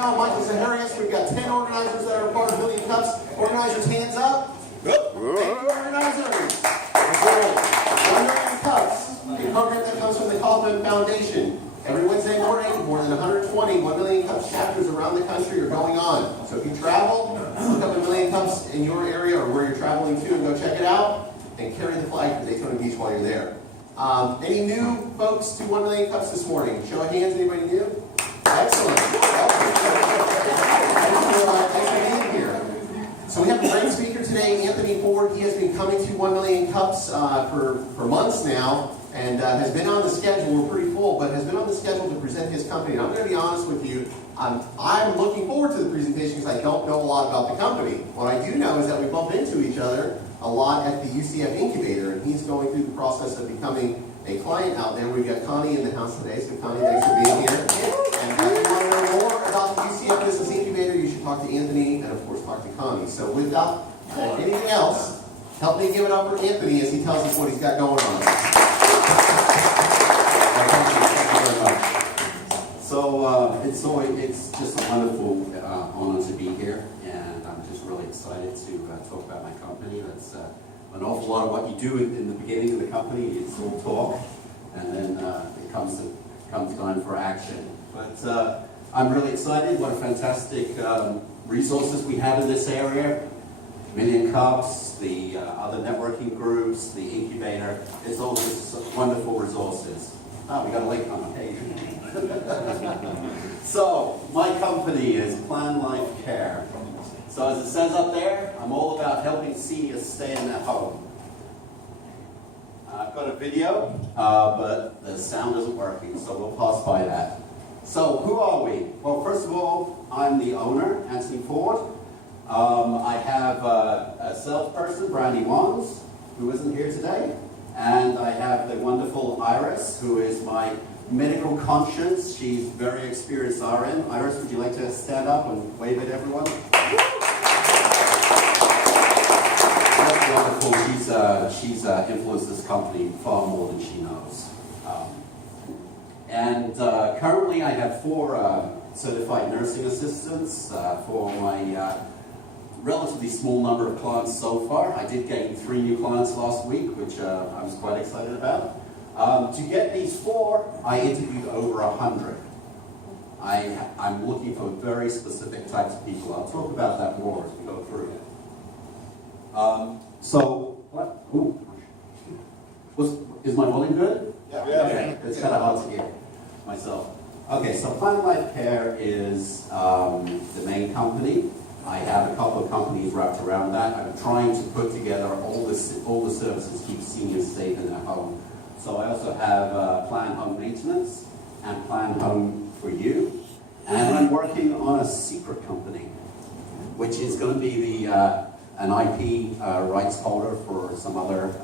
now Michael Zaharias. We've got 10 organizers that are part of Million Cups. Organizers, hands up. Thank you, organizers. That's right. 1 Million Cups, a program that comes from the Kaufman Foundation. Every Wednesday morning, more than 120 1 Million Cups chapters around the country are going on. So if you travel, look up a Million Cups in your area or where you're traveling to and go check it out. And carry the flag for Daytona Beach while you're there. Any new folks to 1 Million Cups this morning? Show of hands, anybody new? Excellent. Thanks for being here. So we have a great speaker today, Anthony Ford. He has been coming to 1 Million Cups for months now and has been on the schedule. We're pretty full, but has been on the schedule to present his company. And I'm going to be honest with you, I'm looking forward to the presentation because I don't know a lot about the company. What I do know is that we bump into each other a lot at the UCF incubator, and he's going through the process of becoming a client out there. We've got Connie in the house today, so Connie, thanks for being here. And if you want to know more about the UCF Business Incubator, you should talk to Anthony and, of course, talk to Connie. So without anything else, help me give it up for Anthony as he tells us what he's got going on. Thank you very much. So it's just a wonderful honor to be here, and I'm just really excited to talk about my company. That's an awful lot of what you do in the beginning of the company. It's all talk, and then it comes time for action. But I'm really excited. What a fantastic resources we have in this area. Million Cups, the other networking groups, the incubator. It's all just wonderful resources. Oh, we got a late comer. Hey. So, my company is Plan Life Care. So as it says up there, I'm all about helping seniors stay in their home. I've got a video, but the sound isn't working, so we'll pass by that. So who are we? Well, first of all, I'm the owner, Anthony Ford. I have a salesperson, Brandy Wands, who isn't here today. And I have the wonderful Iris, who is my medical conscience. She's very experienced RN. Iris, would you like to stand up and wave at everyone? That's wonderful. She's influenced this company far more than she knows. Currently I have 4 certified nursing assistants for my relatively small number of clients so far. I did gain 3 new clients last week, which I was quite excited about. To get these 4, I interviewed over 100. I'm looking for very specific types of people. I'll talk about that more as we go through it. What? Ooh. Is my volume good? Yeah. Okay. It's kind of hard to hear myself. Okay, so Plan Life Care is the main company. I have a couple of companies wrapped around that. I'm trying to put together all the services to keep seniors safe in their home. So I also have Plan Home Maintenance and Plan Home for You. And I'm working on a secret company, which is going to be an IP rights holder for some other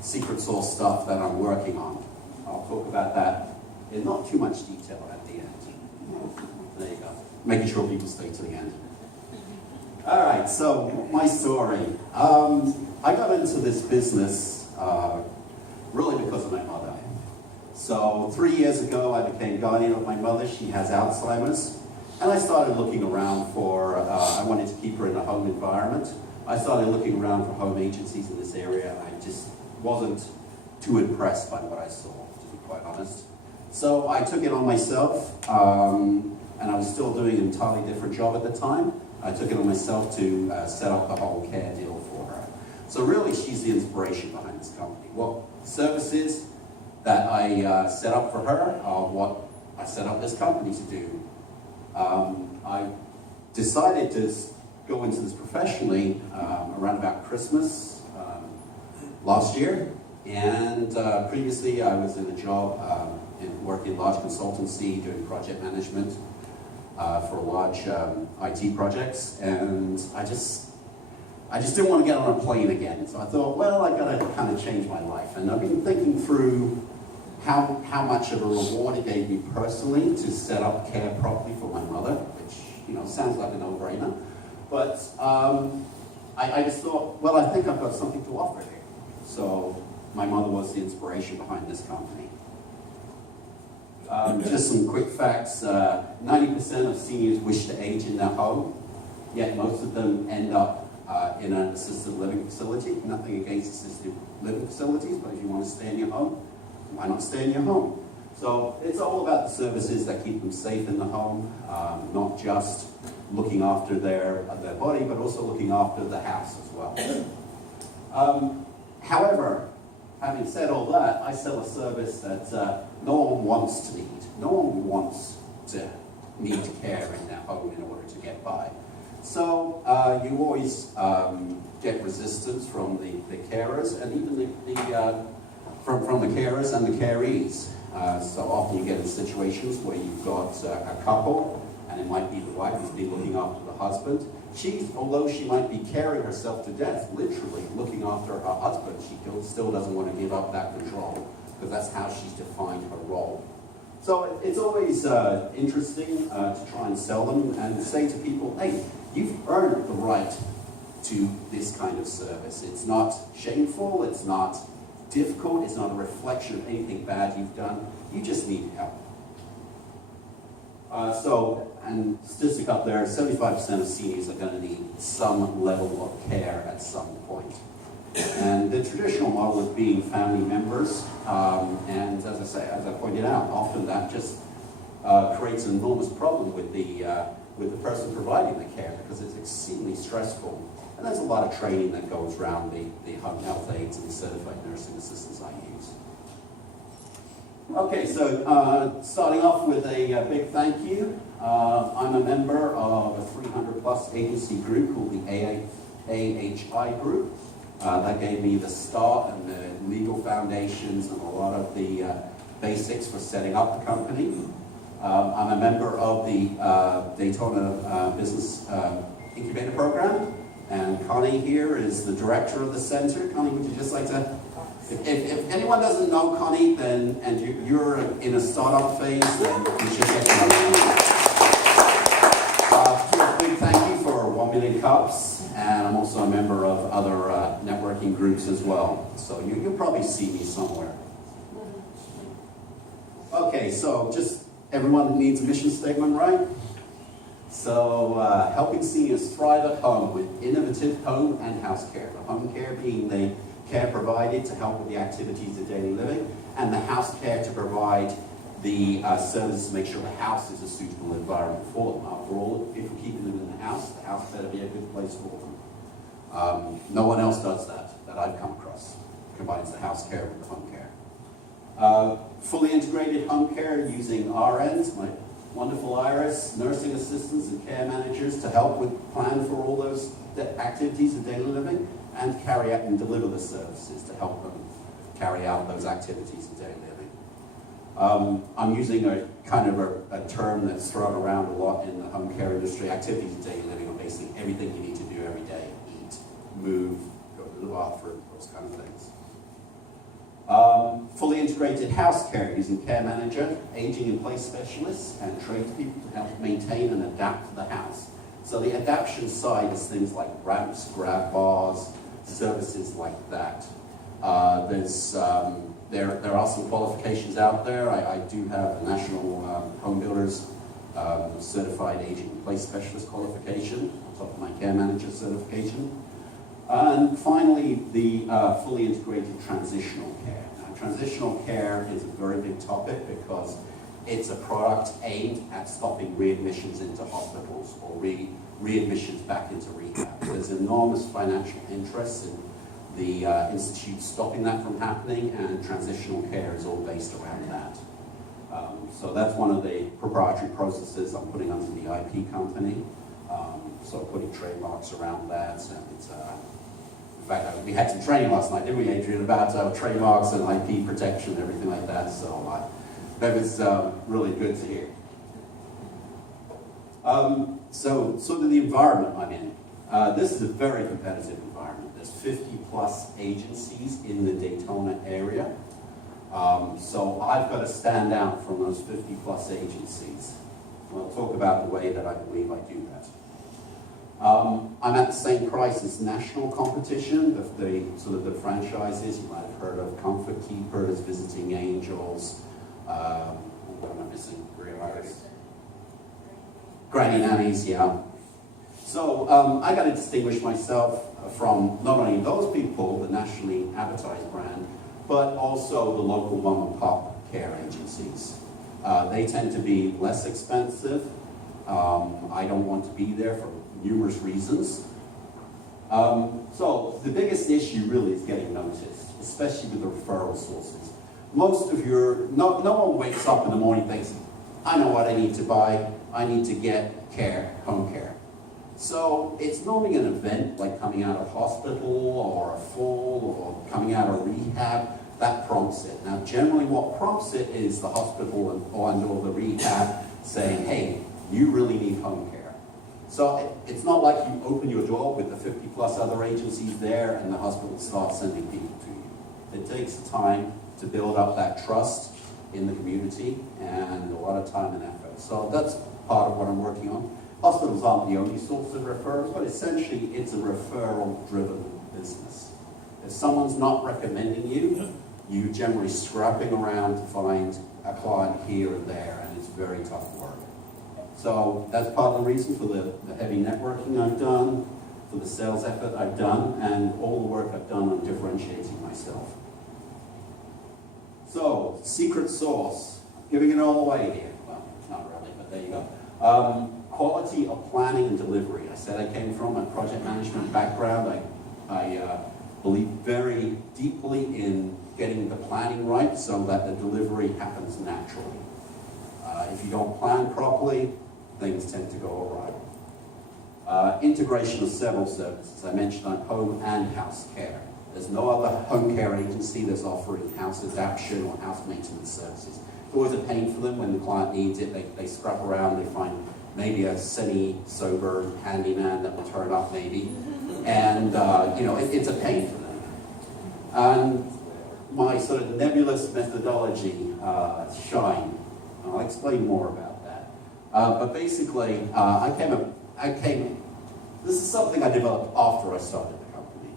secret source stuff that I'm working on. I'll talk about that in not too much detail at the end. There you go. Making sure people stay to the end. All right, so my story. I got into this business really because of my mother. So 3 years ago, I became guardian of my mother. She has Alzheimer's. And I started looking around for, I wanted to keep her in a home environment. I started looking around for home agencies in this area. I just wasn't too impressed by what I saw, to be quite honest. So I took it on myself, and I was still doing an entirely different job at the time. I took it on myself to set up the whole care deal for her. So really, she's the inspiration behind this company. What services that I set up for her are what I set up this company to do. I decided to go into this professionally around about Christmas last year. And previously, I was in a job working in large consultancy, doing project management for large IT projects, and I just didn't want to get on a plane again. So I thought, well, I got to kind of change my life, and I've been thinking through how much of a reward it gave me personally to set up care properly for my mother, which sounds like a no-brainer, but I just thought, well, I think I've got something to offer here. So my mother was the inspiration behind this company. Just some quick facts. 90% of seniors wish to age in their home, yet most of them end up in an assisted living facility. Nothing against assisted living facilities, but if you want to stay in your home, why not stay in your home? So it's all about the services that keep them safe in the home, not just looking after their body, but also looking after the house as well. However, having said all that, I sell a service that no one wants to need. No one wants to need care in their home in order to get by. So you always get resistance from the carers and even from the carers and the carees. So often you get in situations where you've got a couple, and it might be the wife who's been looking after the husband. Although she might be caring herself to death, literally looking after her husband, she still doesn't want to give up that control, because that's how she's defined her role. So it's always interesting to try and sell them and say to people, hey, you've earned the right to this kind of service. It's not shameful, it's not difficult, it's not a reflection of anything bad you've done. You just need help. And statistic up there, 75% of seniors are going to need some level of care at some point. And the traditional model is being family members, and as I pointed out, often that just creates an enormous problem with the person providing the care, because it's exceedingly stressful. And there's a lot of training that goes around the home health aides and the certified nursing assistants I use. Okay, so starting off with a big thank you. I'm a member of a 300-plus agency group called the AHI Group. That gave me the start and the legal foundations and a lot of the basics for setting up the company. I'm a member of the Daytona Business Incubator Program, and Connie here is the director of the center. Connie, would you just like to... If anyone doesn't know Connie, then and you're in a startup phase, then you should get to know her. A big thank you for 1 Million Cups, and I'm also a member of other networking groups as well. So you'll probably see me somewhere. Okay, so just everyone needs a mission statement, right? So helping seniors thrive at home with innovative home and house care. The home care being the care provided to help with the activities of daily living, and the house care to provide the services to make sure the house is a suitable environment for them. After all, if we're keeping them in the house better be a good place for them. No one else does that I've come across. Combines the house care with the home care. Fully integrated home care using RNs, my wonderful Iris, nursing assistants and care managers to help with plan for all those activities of daily living, and carry out and deliver the services to help them carry out those activities of daily living. I'm using a kind of a term that's thrown around a lot in the home care industry. Activities of daily living are basically everything you need to do every day. Eat, move, go to the bathroom, those kind of things. Fully integrated house care using care manager, aging in place specialists, and tradespeople to help maintain and adapt to the house. So the adaptation side is things like ramps, grab bars, services like that. There are some qualifications out there. I do have a National Home Builders Certified Aging in Place Specialist qualification, on top of my care manager certification. And finally, the fully integrated transitional care. Now, transitional care is a very big topic because it's a product aimed at stopping readmissions into hospitals or readmissions back into rehab. There's enormous financial interest in the institute stopping that from happening, and transitional care is all based around that. So that's one of the proprietary processes I'm putting under the IP company. So putting trademarks around that, and it's, in fact, we had some training last night, didn't we, Adrian, about trademarks and IP protection and everything like that. So that was really good to hear. So sort of the environment I'm in. This is a very competitive environment. There's 50-plus agencies in the Daytona area. So I've got to stand out from those 50-plus agencies. I'll talk about the way that I believe I do that. I'm at the same price as national competition, the franchises. You might have heard of Comfort Keepers, Visiting Angels, what am I Granny nannies, yeah. So I got to distinguish myself from not only those people, the nationally advertised brand, but also the local mom and pop care agencies. They tend to be less expensive. I don't want to be there for numerous reasons. So the biggest issue really is getting noticed, especially with the referral sources. Most of no one wakes up in the morning and thinks, I know what I need to buy. I need to get care, home care. So it's normally an event like coming out of hospital or a fall or coming out of rehab that prompts it. Now generally what prompts it is the hospital or the rehab saying, hey, you really need home care. So it's not like you open your door with the 50 plus other agencies there and the hospital starts sending people to you. It takes time to build up that trust in the community and a lot of time and effort. So that's part of what I'm working on. Hospitals aren't the only source of referrals, but essentially it's a referral-driven business. If someone's not recommending you, you're generally scrapping around to find a client here and there, and it's very tough work. So that's part of the reason for the heavy networking I've done, for the sales effort I've done, and all the work I've done on differentiating myself. So, secret sauce, giving it all away here. Well, not really, but there you go. Quality of planning and delivery. I said I came from a project management background. I believe very deeply in getting the planning right so that the delivery happens naturally. If you don't plan properly, things tend to go awry. Integration of several services. I mentioned on home and house care. There's no other home care agency that's offering house adaptation or house maintenance services. It's always a pain for them when the client needs it. They scrap around, they find maybe a semi-sober handyman that will turn up maybe. And, it's a pain for them. And my sort of nebulous methodology, SHINE. I'll explain more about that. But basically, this is something I developed after I started the company.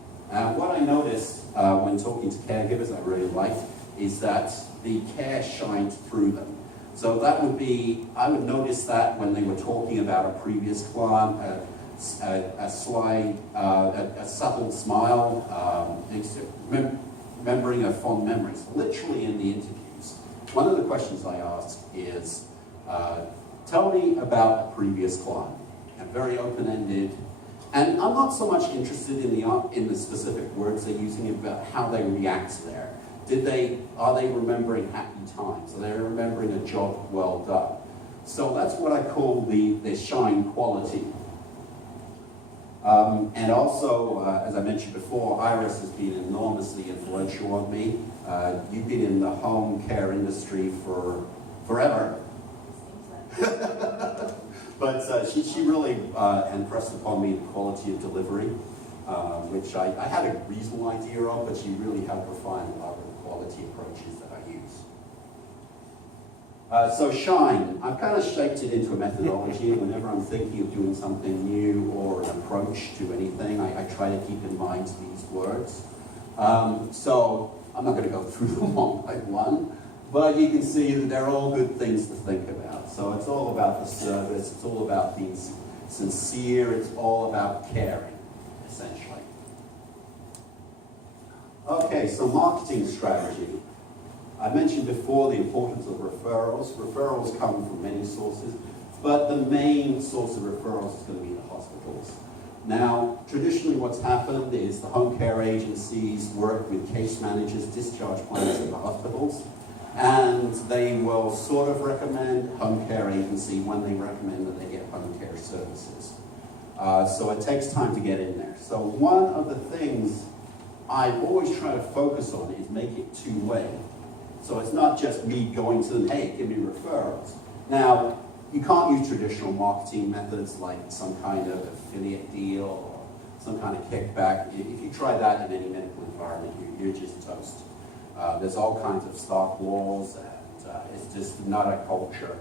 What I noticed when talking to caregivers I really liked is that the care shined through them. So that would be, I would notice that when they were talking about a previous client, a slide, a subtle smile, remembering of fond memories, literally in the interviews. One of the questions I asked is, tell me about a previous client. And very open-ended. And I'm not so much interested in the specific words they're using, about how they react there. Are they remembering happy times? Are they remembering a job well done? So that's what I call the shine quality. And also, as I mentioned before, Iris has been enormously influential on me. You've been in the home care industry for forever. But she really impressed upon me the quality of delivery, which I had a reasonable idea of, but she really helped refine a lot of the quality approaches that I use. So SHINE, I've kind of shaped it into a methodology. Whenever I'm thinking of doing something new or an approach to anything, I try to keep in mind these words. So I'm not going to go through them one by one, but you can see that they're all good things to think about. So it's all about the service, it's all about being sincere, it's all about caring, essentially. Okay, so marketing strategy. I mentioned before the importance of referrals. Referrals come from many sources, but the main source of referrals is going to be the hospitals. Now, traditionally what's happened is the home care agencies work with case managers, discharge plans in the hospitals, and they will sort of recommend home care agency when they recommend that they get home care services. So it takes time to get in there. So one of the things I always try to focus on is make it two-way. So it's not just me going to them, hey, give me referrals. Now, you can't use traditional marketing methods like some kind of affiliate deal or some kind of kickback. If you try that in any medical environment, you're just toast. There's all kinds of stock walls, and it's just not a culture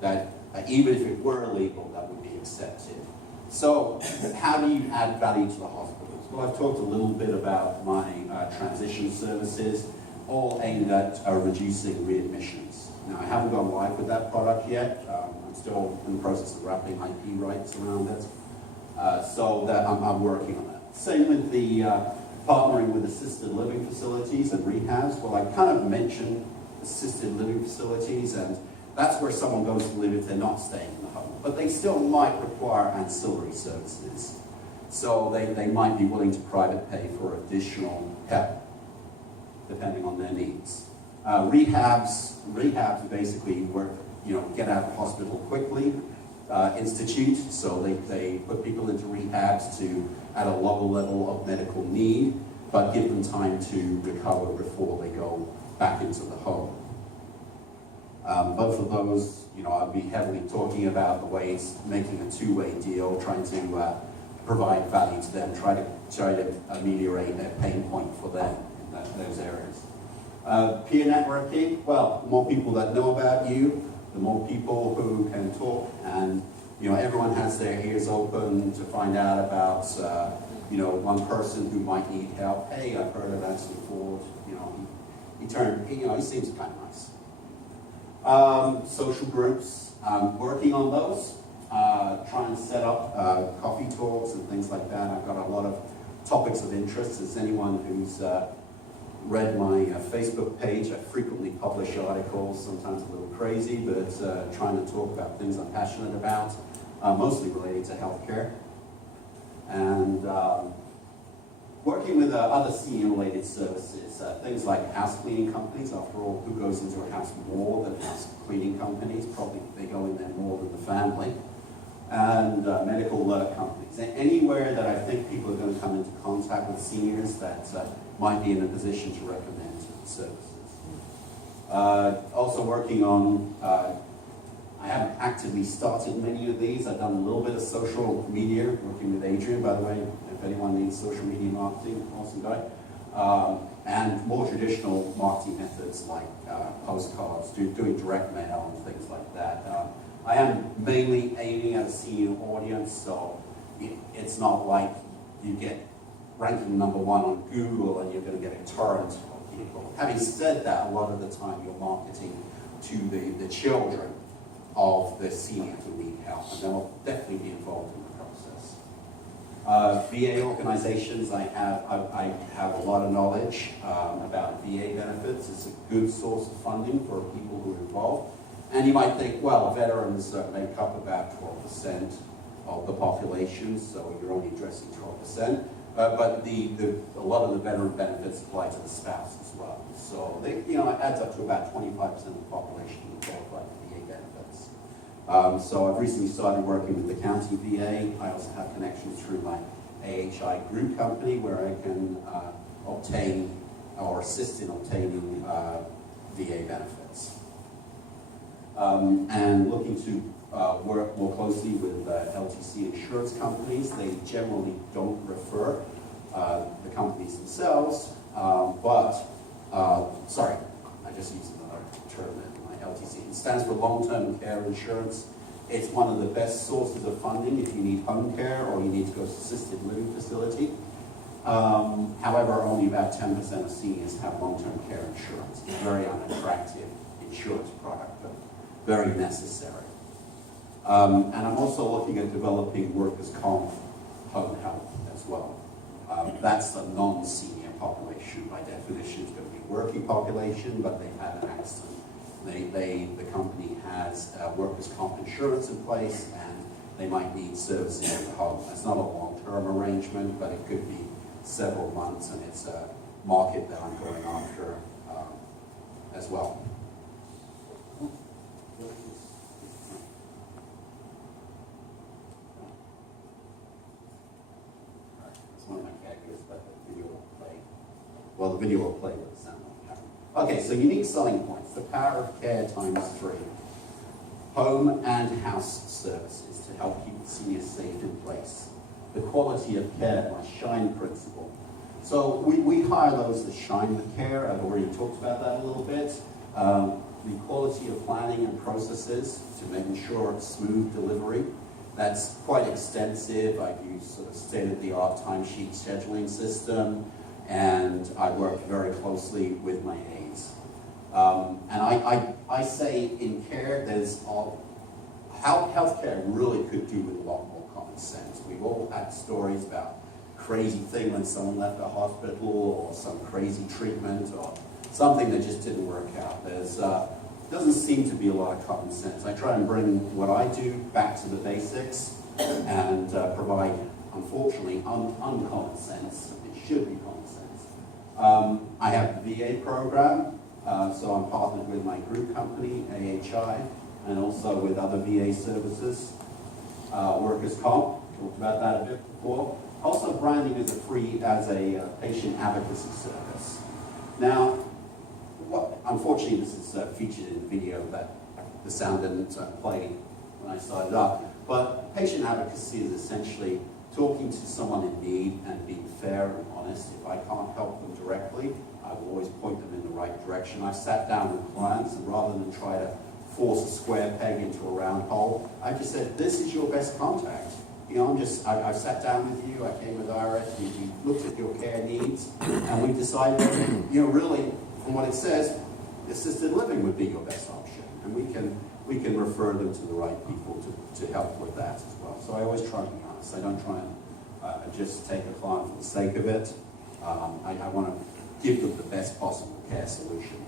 that, even if it were illegal, that would be accepted. So, how do you add value to the hospitals? Well, I've talked a little bit about my transition services, all aimed at reducing readmissions. Now, I haven't gone live with that product yet. I'm still in the process of wrapping IP rights around it. So that I'm working on that. Same with the partnering with assisted living facilities and rehabs. Well, I kind of mentioned assisted living facilities, and that's where someone goes to live if they're not staying in the home. But they still might require ancillary services. So they might be willing to private pay for additional help, depending on their needs. Rehabs basically work, get out of hospital quickly, institute, so they put people into rehabs at a lower level of medical need, but give them time to recover before they go back into the home. Both of those, I'll be heavily talking about the ways, making a two-way deal, trying to provide value to them, try to ameliorate their pain point for them in those areas. Peer networking, well, the more people that know about you, the more people who can talk, and everyone has their ears open to find out about one person who might need help. Hey, I've heard of Anthony Ford. He seems kind of nice. Social groups, working on those, trying to set up coffee talks and things like that. I've got a lot of topics of interest. As anyone who's read my Facebook page, I frequently publish articles, sometimes a little crazy, but trying to talk about things I'm passionate about, mostly related to healthcare. And working with other senior-related services, things like house cleaning companies. After all, who goes into a house more than house cleaning companies? Probably they go in there more than the family. And medical alert companies. Anywhere that I think people are going to come into contact with seniors that might be in a position to recommend services. Also working on, I haven't actively started many of these. I've done a little bit of social media, working with Adrian, by the way, if anyone needs social media marketing, awesome guy. And more traditional marketing methods like postcards, doing direct mail and things like that. I am mainly aiming at a senior audience, so it's not like you get ranking #1 on Google and you're going to get a torrent of people. Having said that, a lot of the time you're marketing to the children of the senior who need help, and they'll definitely be involved in the process. VA organizations, I have a lot of knowledge about VA benefits. It's a good source of funding for people who are involved. And you might think, well, veterans make up about 12% of the population, so you're only addressing 12%. But a lot of the veteran benefits apply to the spouse as well. So it adds up to about 25% of the population who qualify for VA benefits. So I've recently started working with the county VA. I also have connections through my AHI group company where I can obtain or assist in obtaining VA benefits. And looking to work more closely with LTC insurance companies. They generally don't refer the companies themselves, sorry, I just used another term in my LTC. It stands for long-term care insurance. It's one of the best sources of funding if you need home care or you need to go to assisted living facility. However, only about 10% of seniors have long-term care insurance. It's a very unattractive insurance product, but very necessary. And I'm also looking at developing workers' comp home health as well. That's the non-senior population. By definition, it's going to be a working population, but they've had an accident. The company has workers' comp insurance in place, and they might need services in the home. That's not a long-term arrangement, but it could be several months, and it's a market that I'm going after as well. One of my characters, but the video will play. Well, the video will play with the sound. Okay, so unique selling points. The power of care ×3. Home and house services to help keep the senior safe in place. The quality of care, my SHINE principle. So we hire those that shine with care. I've already talked about that a little bit. The quality of planning and processes to making sure it's smooth delivery. That's quite extensive. I've used sort of state-of-the-art timesheet scheduling system, and I work very closely with my aides. And I say in care, there's how healthcare really could do with a lot more common sense. We've all had stories about crazy thing when someone left a hospital, or some crazy treatment, or something that just didn't work out. There's doesn't seem to be a lot of common sense. I try and bring what I do back to the basics and provide, unfortunately, uncommon sense. It should be common sense. I have the VA program, so I'm partnered with my group company, AHI, and also with other VA services. Workers' comp, talked about that a bit before. Also branding as a patient advocacy service. Now, unfortunately this is featured in the video that the sound didn't play when I started up, but patient advocacy is essentially talking to someone in need and being fair and honest. If I can't help them directly, I will always point them in the right direction. I've sat down with clients, and rather than try to force a square peg into a round hole, I just said, this is your best contact. You know, I've sat down with you, I came with Iris, we looked at your care needs, and we decided, you know, really, from what it says, assisted living would be your best option. And we can refer them to the right people to help with that as well. So I always try to be honest. I don't try and just take a client for the sake of it. I want to give them the best possible care solution.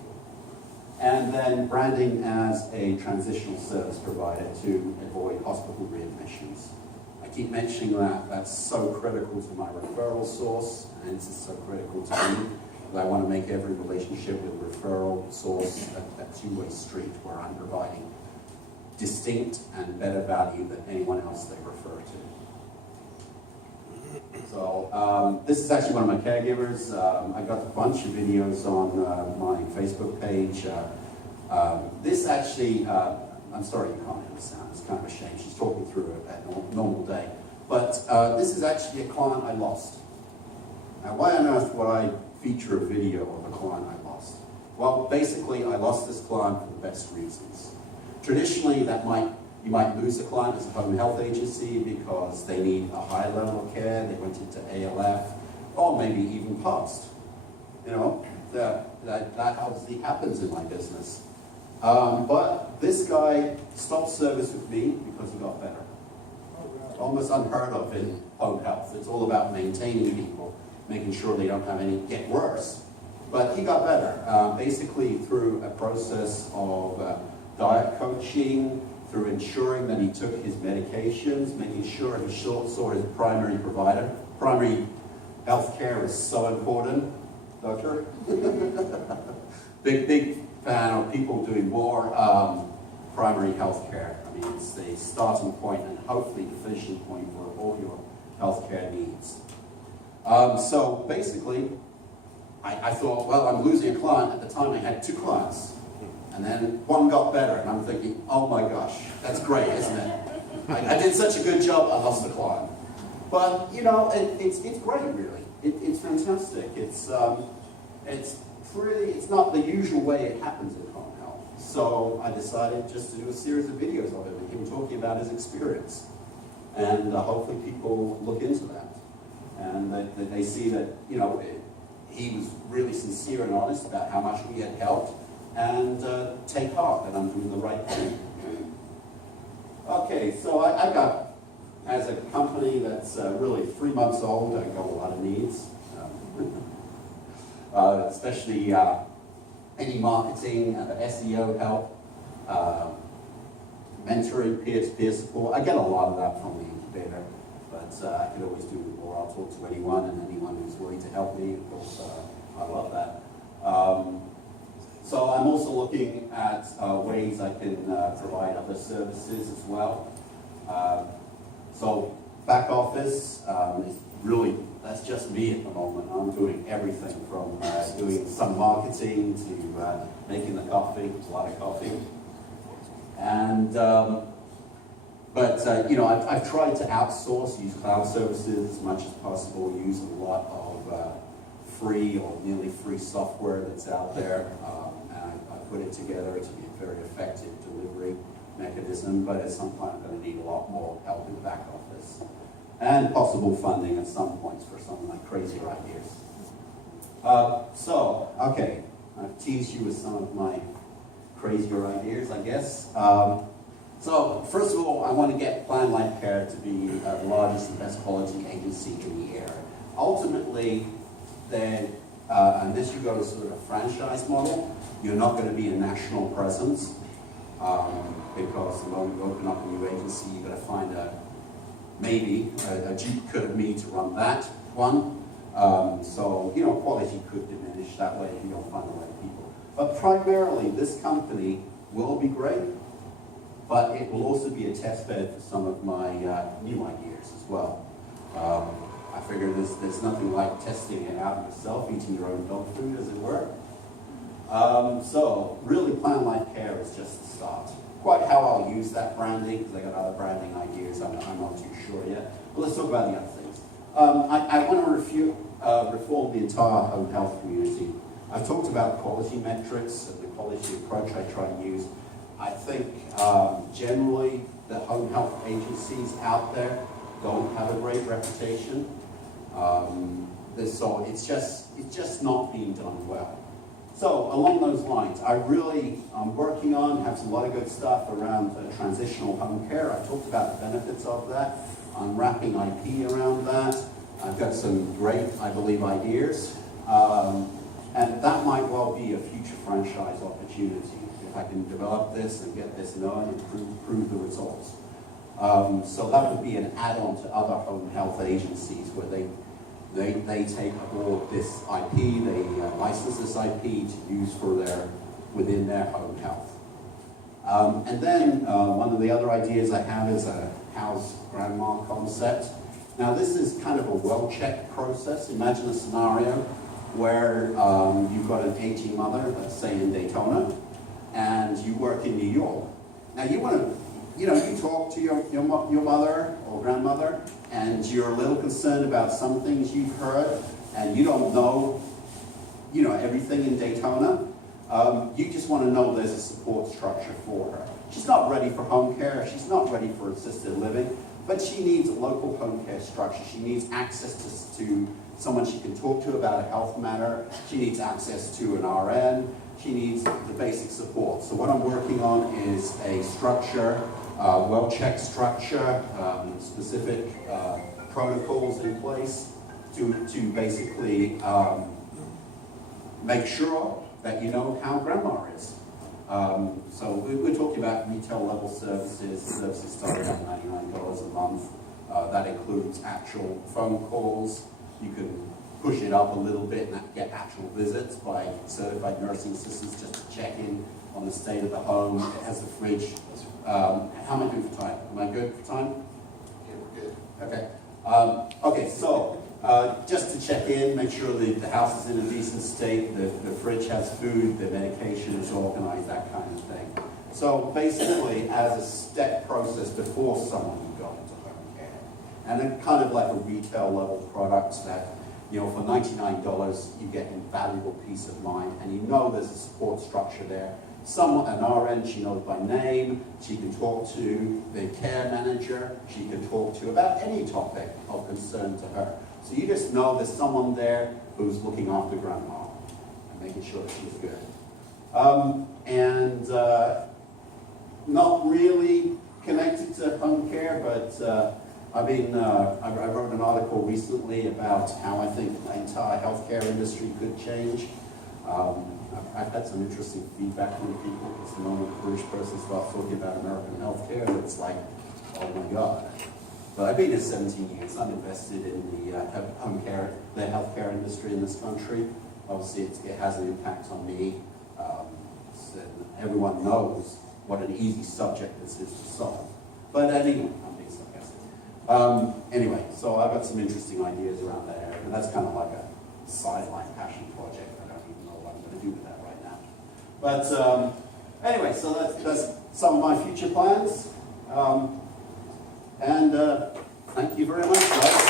And then branding as a transitional service provider to avoid hospital readmissions. I keep mentioning that. That's so critical to my referral source, and it's so critical to me. I want to make every relationship with referral source a two-way street where I'm providing distinct and better value than anyone else they refer to. So this is actually one of my caregivers. I've got a bunch of videos on my Facebook page. This actually, I'm sorry you can't hear the sound. It's kind of a shame. She's talking through a normal day. But this is actually a client I lost. Now, why on earth would I feature a video of a client I lost? Well, basically, I lost this client for the best reasons. Traditionally, you might lose a client as a home health agency because they need a high level of care, they went into ALF, or maybe even passed. You know, that obviously happens in my business. But this guy stopped service with me because he got better. Almost unheard of in home health. It's all about maintaining people, making sure they don't have any get worse. But he got better, basically through a process of diet coaching, through ensuring that he took his medications, making sure he saw his primary provider. Primary health care is so important, Doctor. Big fan of people doing more primary health care. I mean, it's the starting point and hopefully the finishing point for all your health care needs. So basically, I thought, well, I'm losing a client. At the time, I had 2 clients. And then one got better, and I'm thinking, oh my gosh, that's great, isn't it? I did such a good job, I lost the client. But, you know, it's great, really. It's fantastic. It's not the usual way it happens in home health. So I decided just to do a series of videos of him, and him talking about his experience. And hopefully people look into that. And that they see that, you know, he was really sincere and honest about how much we had helped, and take heart that I'm doing the right thing. Okay, so I got, as a company that's really 3 months old, I got a lot of needs, especially any marketing, SEO help, mentoring, peer-to-peer support. I get a lot of that from the incubator, but I could always do more. I'll talk to anyone, and anyone who's willing to help me, of course, I love that. So I'm also looking at ways I can provide other services as well. So back office is really, that's just me at the moment. I'm doing everything from doing some marketing to making the coffee, a lot of coffee. And, you know, I've tried to outsource, use cloud services as much as possible, use a lot of free or nearly free software that's out there. Put it together to be a very effective delivery mechanism, but at some point I'm going to need a lot more help in the back office. And possible funding at some points for some of my crazier ideas. Okay, I've teased you with some of my crazier ideas, I guess. So first of all, I want to get Plan Life Care to be the largest and best quality agency in the area. Ultimately, then, unless you go to sort of a franchise model, you're not going to be a national presence, because the moment you open up a new agency, you've got to find maybe a Jeep could of me to run that one. So, you know, quality could diminish that way if you don't find the right people. But primarily, this company will be great, but it will also be a test bed for some of my new ideas as well. I figure there's nothing like testing it out yourself, eating your own dog food, as it were. So, really, Plan Life Care is just the start. Quite how I'll use that branding, because I got other branding ideas, I'm not too sure yet. But let's talk about the other things. I want to reform the entire home health community. I've talked about quality metrics and the quality approach I try and use. I think generally the home health agencies out there don't have a great reputation. So it's just not being done well. So along those lines, I'm working on, have a lot of good stuff around transitional home care. I've talked about the benefits of that. I'm wrapping IP around that. I've got some great, I believe, ideas. And that might well be a future franchise opportunity if I can develop this and get this known and prove the results. So that would be an add-on to other home health agencies where they take aboard this IP, they license this IP to use within their home health. And then one of the other ideas I have is a house grandma concept. Now this is kind of a well-checked process. Imagine a scenario where you've got an aging mother, let's say in Daytona, and you work in New York. Now you want to, you talk to your mother or grandmother, and you're a little concerned about some things you've heard, and you don't know, everything in Daytona. You just want to know there's a support structure for her. She's not ready for home care. She's not ready for assisted living, but she needs a local home care structure. She needs access to someone she can talk to about a health matter. She needs access to an RN. She needs the basic support. So what I'm working on is a structure, well-checked structure, specific protocols in place to basically make sure that you know how grandma is. So we're talking about retail level services starting at $99 a month. That includes actual phone calls. You can push it up a little bit and get actual visits by certified nursing assistants just to check in on the state of the home. It has the fridge. How am I doing for time? Am I good for time? Yeah, we're good. Okay. Okay, so just to check in, make sure the house is in a decent state, the fridge has food, the medication is organized, that kind of thing. So basically, as a step process before someone can go into home care. And then kind of like a retail level product that, for $99, you get invaluable peace of mind, and you know there's a support structure there. Someone, an RN she knows by name, she can talk to the care manager, she can talk to about any topic of concern to her. So you just know there's someone there who's looking after grandma and making sure that she's good. Not really connected to home care, but I wrote an article recently about how I think the entire healthcare industry could change. I've had some interesting feedback from people, because the moment a British person starts talking about American healthcare, it's like, oh my God. But I've been here 17 years. I'm invested in the healthcare industry in this country. Obviously, it has an impact on me. So everyone knows what an easy subject this is to solve. But anyway, I'm being sarcastic. Anyway, so I've got some interesting ideas around that area, and that's kind of like a sideline passion project. I don't even know what I'm going to do with that right now. But anyway, so that's some of my future plans. And thank you very much, guys.